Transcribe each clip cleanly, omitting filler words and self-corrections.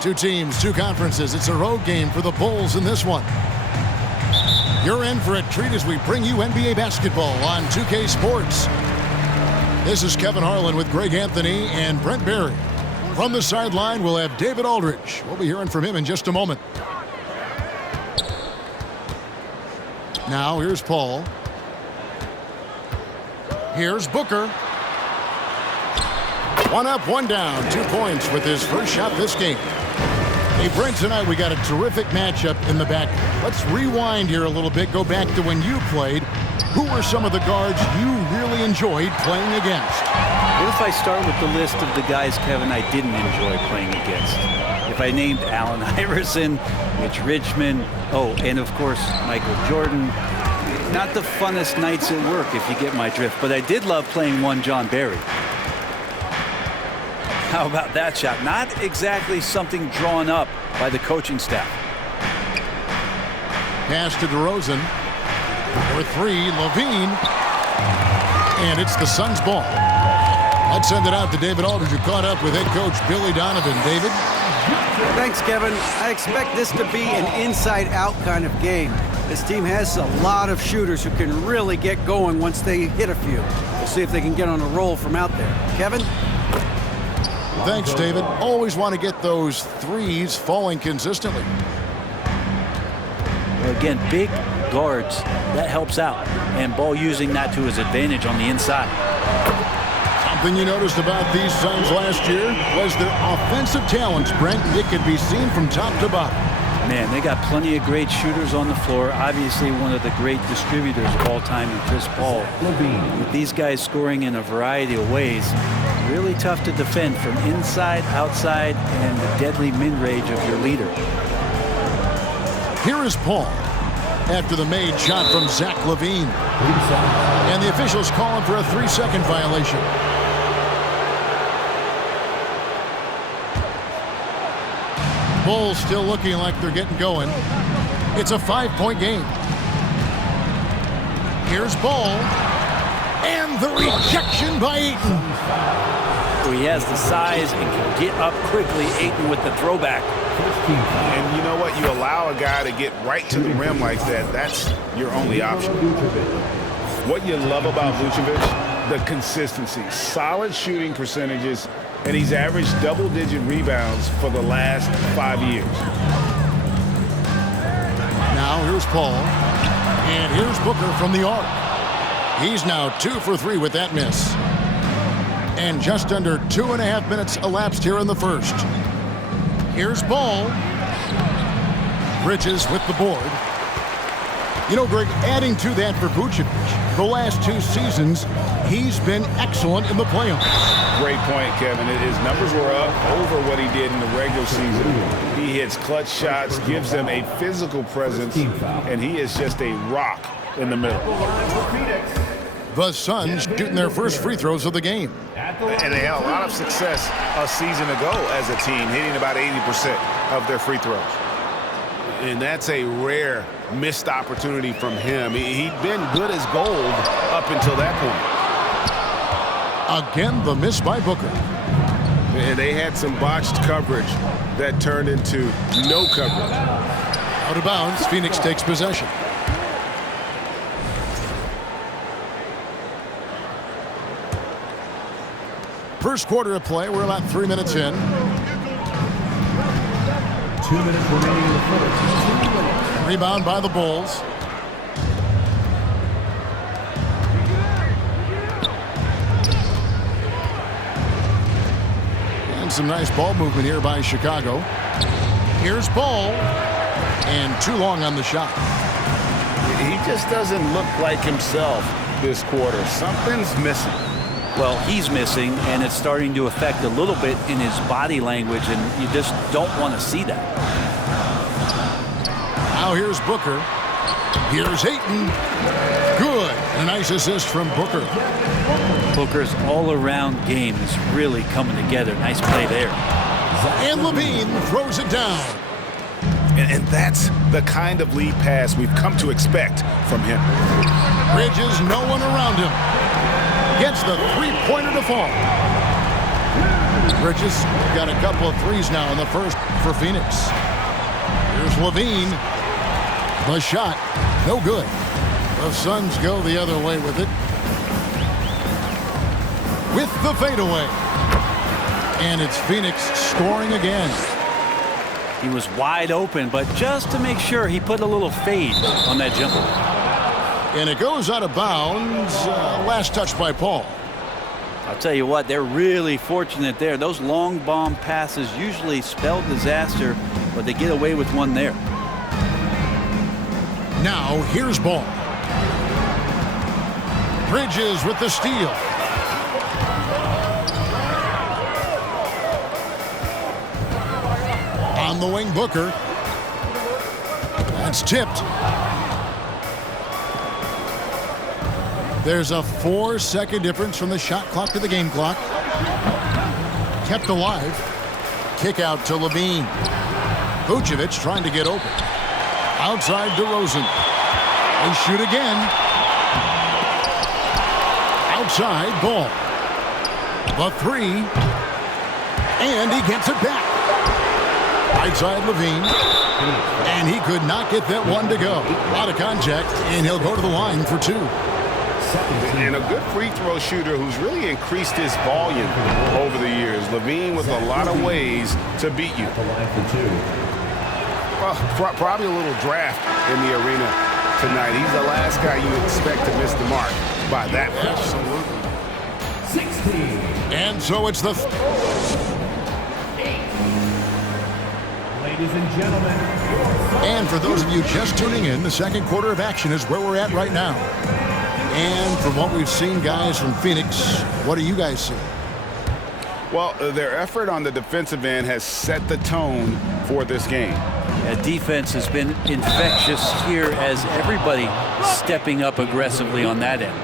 Two teams, two conferences. It's a road game for the Bulls in this one. You're in for a treat as we bring you NBA basketball on 2K Sports. This is Kevin Harlan with Greg Anthony and Brent Barry. From the sideline, we'll have David Aldridge. We'll be hearing from him in just a moment. Now, here's Paul. Here's Booker. One up, one down. 2 points with his first shot this game. Hey, Brent, tonight we got a terrific matchup in the back. Let's rewind here a little bit. Go back to when you played. Who were some of the guards you really enjoyed playing against? What if I start with the list of the guys, Kevin, I didn't enjoy playing against? If I named Allen Iverson, Mitch Richmond, and of course, Michael Jordan. Not the funnest nights at work, if you get my drift, but I did love playing one John Barry. How about that shot? Not exactly something drawn up by the coaching staff. Pass to DeRozan. For three, Levine. And it's the Suns' ball. Let's send it out to David Aldridge, who caught up with head coach Billy Donovan. David? Thanks, Kevin. I expect this to be an inside-out kind of game. This team has a lot of shooters who can really get going once they hit a few. We'll see if they can get on a roll from out there. Kevin? Thanks, David. Always want to get those threes falling consistently. Again, big guards, that helps out. And Ball using that to his advantage on the inside. Something you noticed about these Suns last year was their offensive talents, Brent. It could be seen from top to bottom. Man, they got plenty of great shooters on the floor. Obviously, one of the great distributors of all time in Chris Paul. With these guys scoring in a variety of ways, really tough to defend from inside, outside, and the deadly mid-range of your leader. Here is Paul after the made shot from Zach LaVine. And the officials calling for a 3-second violation. Bulls still looking like they're getting going. It's a 5-point game. Here's Ball. And the rejection by Ayton. He has the size and can get up quickly. Ayton with the throwback. And you know what? You allow a guy to get right to the rim like that. That's your only option. What you love about Vucevic, the consistency. Solid shooting percentages. And he's averaged double-digit rebounds for the last 5 years. Now here's Paul. And here's Booker from the arc. He's now 2 for 3 with that miss. And just under 2.5 minutes elapsed here in the first. Here's Ball. Bridges with the board. You know, Greg, adding to that for Vucevic, the last 2 seasons, he's been excellent in the playoffs. Great point, Kevin. His numbers were up over what he did in the regular season. He hits clutch shots, gives them a physical presence, and he is just a rock in the middle. The Suns shooting their first free throws of the game. And they had a lot of success a season ago as a team, hitting about 80% of their free throws. And that's a rare missed opportunity from him. He'd been good as gold up until that point. Again, the miss by Booker. And they had some botched coverage that turned into no coverage. Out of bounds, Phoenix takes possession. First quarter of play, we're about 3 minutes in. 2 minutes remaining in the fourth. Rebound by the Bulls. And some nice ball movement here by Chicago. Here's Ball. And too long on the shot. He just doesn't look like himself this quarter. Something's missing. Well, he's missing, and it's starting to affect a little bit in his body language, and you just don't want to see that. Now here's Booker. Here's Ayton. Good. A nice assist from Booker. Booker's all-around game is really coming together. Nice play there. And Levine throws it down. And that's the kind of lead pass we've come to expect from him. Bridges, no one around him. Gets the three-pointer to fall. Bridges got a couple of threes now in the first for Phoenix. Here's Levine. The shot, no good. The Suns go the other way with it. With the fadeaway. And it's Phoenix scoring again. He was wide open, but just to make sure, he put a little fade on that jumper. And it goes out of bounds. Last touch by Paul. I'll tell you what, they're really fortunate there. Those long bomb passes usually spell disaster, but they get away with one there. Now, here's Ball. Bridges with the steal. On the wing, Booker. That's tipped. There's a 4-second difference from the shot clock to the game clock. Kept alive. Kick out to Levine. Vucevic trying to get open. Outside DeRozan. They shoot again. Outside Ball. The three. And he gets it back. Right side Levine. And he could not get that one to go. Out of contact, and he'll go to the line for two. And a good free throw shooter who's really increased his volume over the years. Levine with a lot of ways to beat you. Probably a little draft in the arena tonight. He's the last guy you expect to miss the mark by that much. Absolutely. 16. And so it's the... Ladies and gentlemen. And for those of you just tuning in, the second quarter of action is where we're at right now. And from what we've seen, guys, from Phoenix, what do you guys see? Well, their effort on the defensive end has set the tone for this game. Defense has been infectious here as everybody stepping up aggressively on that end.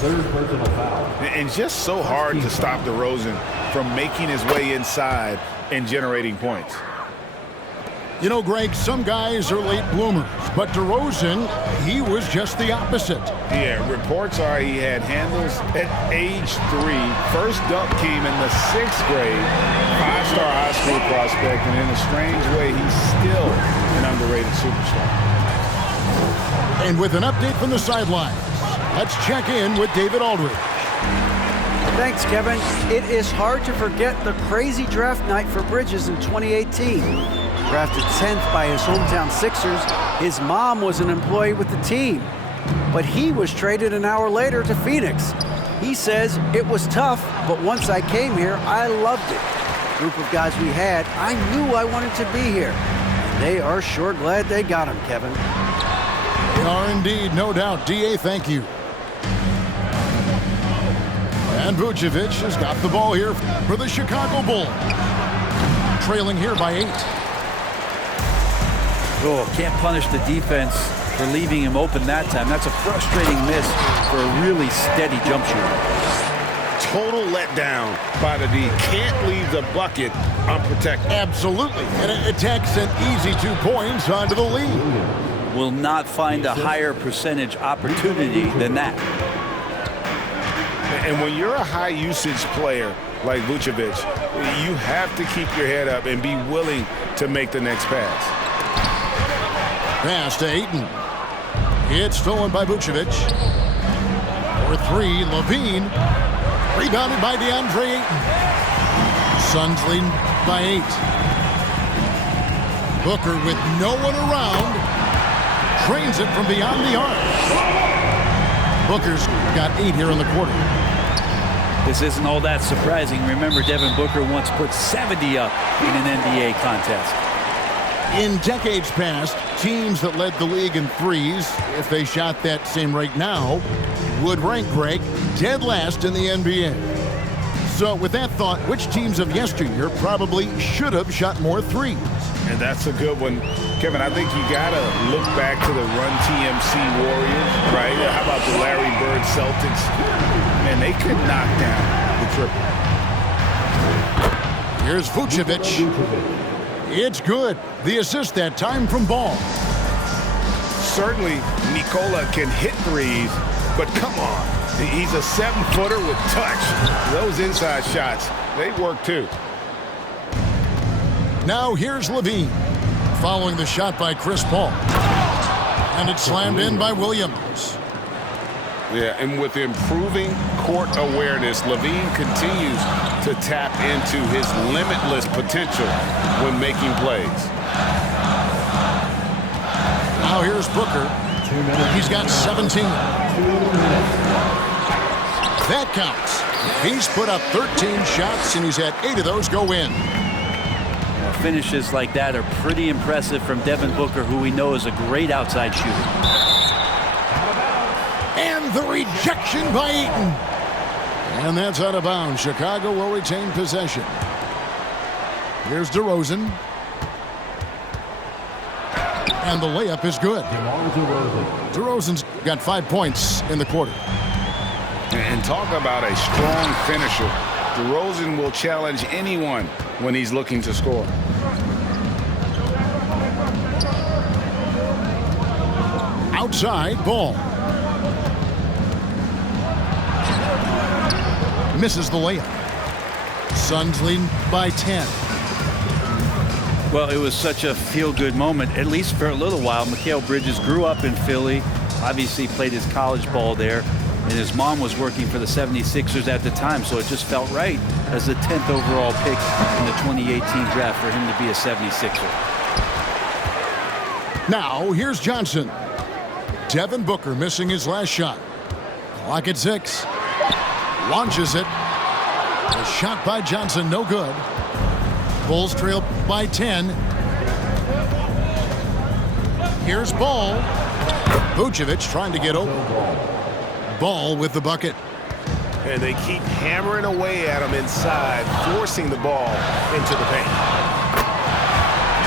Third personal foul. And just so hard to stop DeRozan from making his way inside and generating points. You know, Greg, some guys are late bloomers, but DeRozan, he was just the opposite. Yeah, reports are he had handles at age 3. First dunk came in the 6th grade. 5-star high school prospect, and in a strange way, he's still an underrated superstar. And with an update from the sidelines, let's check in with David Aldridge. Thanks, Kevin. It is hard to forget the crazy draft night for Bridges in 2018. Drafted 10th by his hometown Sixers, his mom was an employee with the team. But he was traded an hour later to Phoenix. He says, it was tough, but once I came here, I loved it. The group of guys we had, I knew I wanted to be here. And they are sure glad they got him, Kevin. They are indeed, no doubt. D.A., thank you. And Vucevic has got the ball here for the Chicago Bulls. Trailing here by 8. Oh, can't punish the defense for leaving him open that time. That's a frustrating miss for a really steady jump shooter. Total letdown by the D. Can't leave the bucket unprotected. Absolutely. And it takes an easy 2 points onto the lead. Will not find a higher percentage opportunity than that. And when you're a high-usage player like Vucevic, you have to keep your head up and be willing to make the next pass. Pass to Ayton. It's stolen by Vucevic. For 3, Levine. Rebounded by DeAndre Ayton. Suns lead by 8. Booker with no one around. Trains it from beyond the arc. Booker's got 8 here in the quarter. This isn't all that surprising. Remember, Devin Booker once put 70 up in an NBA contest. In decades past, teams that led the league in threes, if they shot that same rate now, would rank, Greg, dead last in the NBA. So with that thought, which teams of yesteryear probably should have shot more threes? And that's a good one. Kevin, I think you got to look back to the Run TMC Warriors, right? How about the Larry Bird Celtics? Man, they could knock down the triple. Here's Vucevic. It's good. The assist that time from Ball. Certainly, Nikola can hit threes, but come on. He's a 7-footer with touch. Those inside shots, they work too. Now here's Levine, following the shot by Chris Paul. And it's slammed in by Williams. Yeah, and with improving court awareness, Levine continues to tap into his limitless potential when making plays. Now here's Booker. He's got 17. That counts. He's put up 13 shots, and he's had 8 of those go in. Finishes like that are pretty impressive from Devin Booker, who we know is a great outside shooter. And the rejection by Eaton. And that's out of bounds. Chicago will retain possession. Here's DeRozan. And the layup is good. DeRozan's got 5 points in the quarter. And talk about a strong finisher. DeRozan will challenge anyone when he's looking to score. Outside, Ball. Misses the layup. Suns lead by 10. Well, it was such a feel-good moment, at least for a little while. Mikal Bridges grew up in Philly, obviously played his college ball there, and his mom was working for the 76ers at the time, so it just felt right as the 10th overall pick in the 2018 draft for him to be a 76er. Now, here's Johnson. Devin Booker missing his last shot. Clock at 6. Launches it. A shot by Johnson, no good. Bulls trail by 10. Here's Ball. Vucevic trying to get open. Ball with the bucket. And they keep hammering away at him inside, forcing the ball into the paint.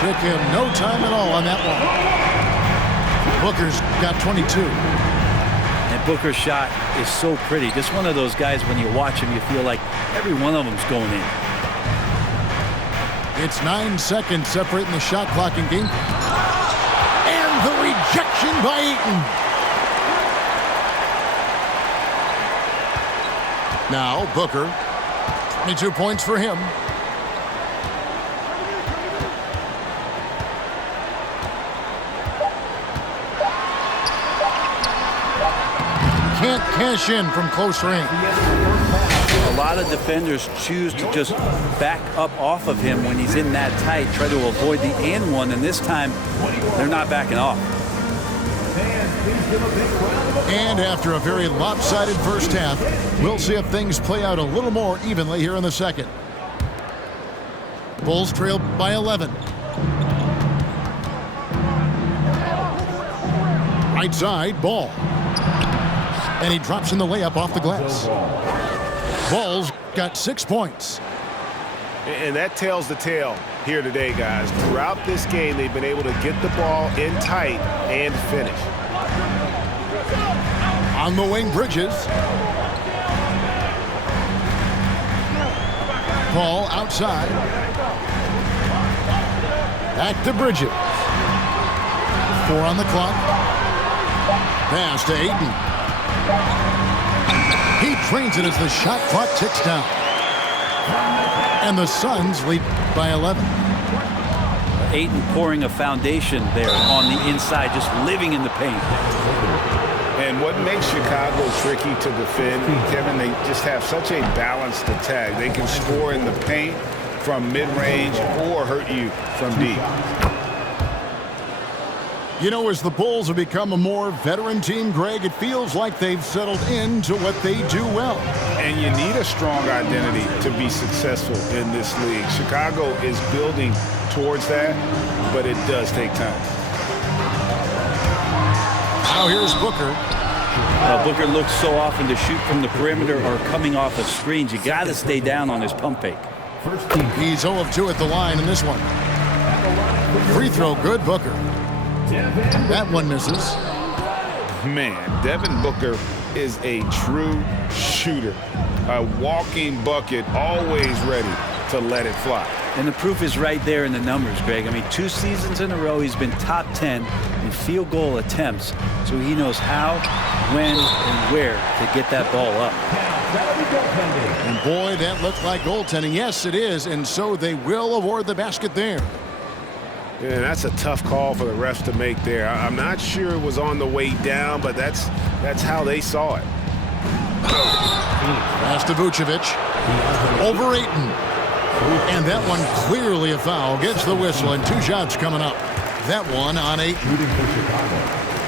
Took him no time at all on that one. Booker's got 22. And Booker's shot is so pretty. Just one of those guys, when you watch him, you feel like every one of them's going in. It's 9 seconds separating the shot clock and game. And the rejection by Eaton. Now Booker, 22 points for him. Can't cash in from close range. A lot of defenders choose to just back up off of him when he's in that tight, try to avoid the and one, and this time they're not backing off. And after a very lopsided first half, we'll see if things play out a little more evenly here in the second. Bulls trail by 11. Right side, Ball. And he drops in the layup off the glass. Ball's got 6 points. And that tells the tale here today, guys. Throughout this game, they've been able to get the ball in tight and finish. On the wing, Bridges. Ball outside. Back to Bridges. 4 on the clock. Pass to Ayton. He drains it as the shot clock ticks down. And the Suns lead by 11. Ayton pouring a foundation there on the inside, just living in the paint. And what makes Chicago tricky to defend, Kevin, they just have such a balanced attack. They can score in the paint from mid-range or hurt you from deep. You know, as the Bulls have become a more veteran team, Greg, it feels like they've settled into what they do well. And you need a strong identity to be successful in this league. Chicago is building towards that, but it does take time. Now here's Booker. Booker looks so often to shoot from the perimeter or coming off of screens. You got to stay down on his pump fake. He's 0 of 2 at the line in this one. Free throw good, Booker. That one misses. Man, Devin Booker is a true shooter. A walking bucket, always ready to let it fly. And the proof is right there in the numbers, Greg. I mean, 2 seasons in a row, he's been top 10 in field goal attempts. So he knows how, when, and where to get that ball up. Saturday goaltending. And boy, that looked like goaltending. Yes, it is. And so they will award the basket there. Yeah, that's a tough call for the refs to make there. I'm not sure it was on the way down, but that's how they saw it. Pass to Vucevic. Over Ayton. And that one clearly a foul. Gets the whistle, and 2 shots coming up. That one on Ayton. Shooting for Chicago.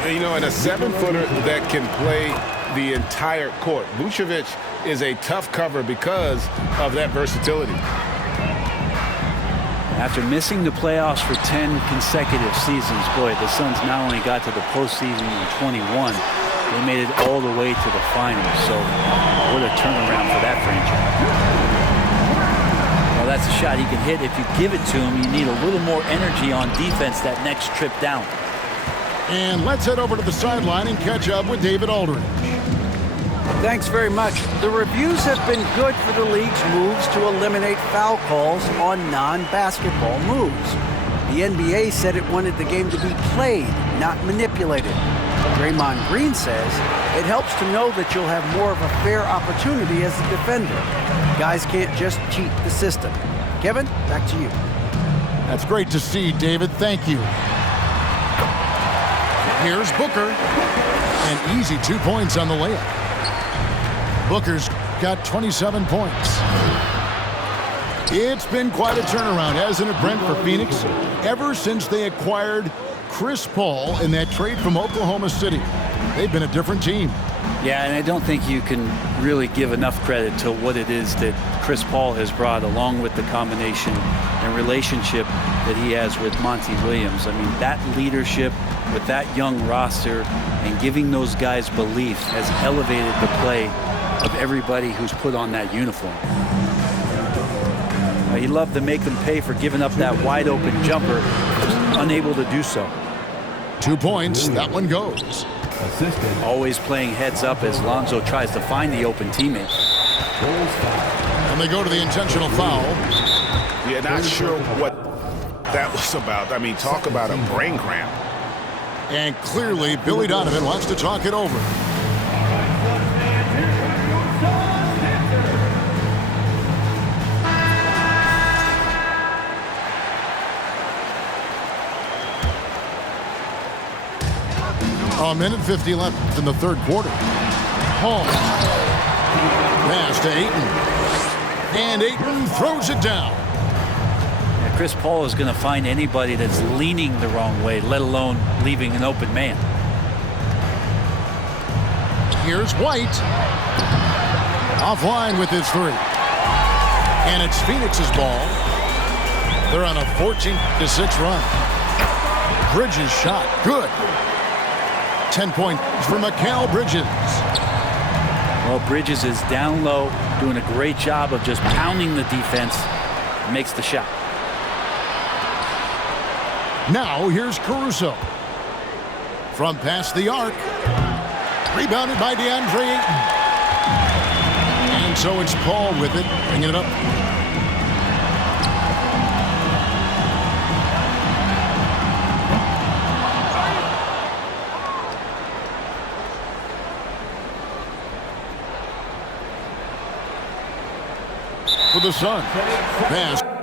And, you know, and a 7-footer that can play the entire court. Vucevic is a tough cover because of that versatility. After missing the playoffs for 10 consecutive seasons, boy, the Suns not only got to the postseason in 21, they made it all the way to the finals. So what a turnaround for that franchise. Well, that's a shot he can hit. If you give it to him, you need a little more energy on defense that next trip down. And let's head over to the sideline and catch up with David Aldridge. Thanks very much. The reviews have been good for the league's moves to eliminate foul calls on non-basketball moves. The NBA said it wanted the game to be played, not manipulated. Draymond Green says it helps to know that you'll have more of a fair opportunity as a defender. Guys can't just cheat the system. Kevin, back to you. That's great to see, David. Thank you. Here's Booker. An easy 2 points on the layup. Booker's got 27 points. It's been quite a turnaround, hasn't it, Brent, for Phoenix? Ever since they acquired Chris Paul in that trade from Oklahoma City, they've been a different team. Yeah, and I don't think you can really give enough credit to what it is that Chris Paul has brought, along with the combination and relationship that he has with Monty Williams. I mean, that leadership with that young roster and giving those guys belief has elevated the play of everybody who's put on that uniform. He loved to make them pay for giving up that wide open jumper, just unable to do so. 2 points, that one goes. Assistant. Always playing heads up as Lonzo tries to find the open teammate. And they go to the intentional foul. Yeah, not sure what that was about. I mean, talk about a brain cramp. And clearly, Billy Donovan wants to talk it over. A minute 50 left in the third quarter. Hall. Pass to Ayton. And Ayton throws it down. Yeah, Chris Paul is going to find anybody that's leaning the wrong way, let alone leaving an open man. Here's White. Offline with his 3. And it's Phoenix's ball. They're on a 14-6 run. Bridges shot. Good. 10 points for Mikal Bridges. Well, Bridges is down low, doing a great job of just pounding the defense. Makes the shot. Now here's Caruso. From past the arc. Rebounded by DeAndre Ayton. And so it's Paul with it, bringing it up. For the Suns. Pass.